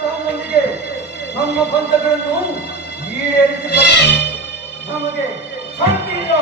ಸಾಮೊಂದಿಗೆ ನಮ್ಮ ಬಂಧಗಳನ್ನು ಈಡೇರಿಸಿದ ನಮಗೆ ಶಾಂತಿಯಿಂದ